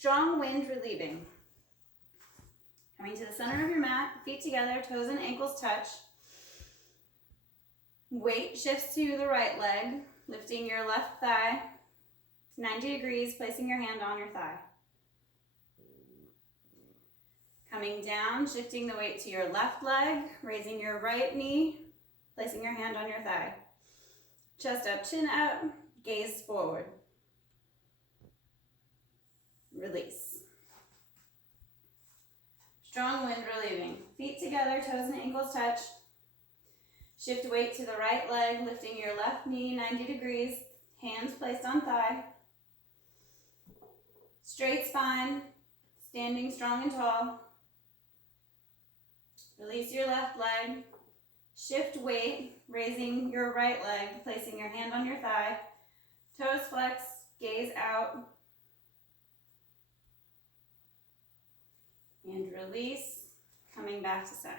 Strong wind relieving. Coming to the center of your mat, feet together, toes and ankles touch. Weight shifts to the right leg, lifting your left thigh to 90 degrees, placing your hand on your thigh. Coming down, shifting the weight to your left leg, raising your right knee, placing your hand on your thigh. Chest up, chin up, gaze forward. Release. Strong wind relieving. Feet together, toes and ankles touch. Shift weight to the right leg, lifting your left knee 90 degrees, hands placed on thigh. Straight spine, standing strong and tall. Release your left leg. Shift weight, raising your right leg, placing your hand on your thigh. Toes flex, gaze out. And release, coming back to center.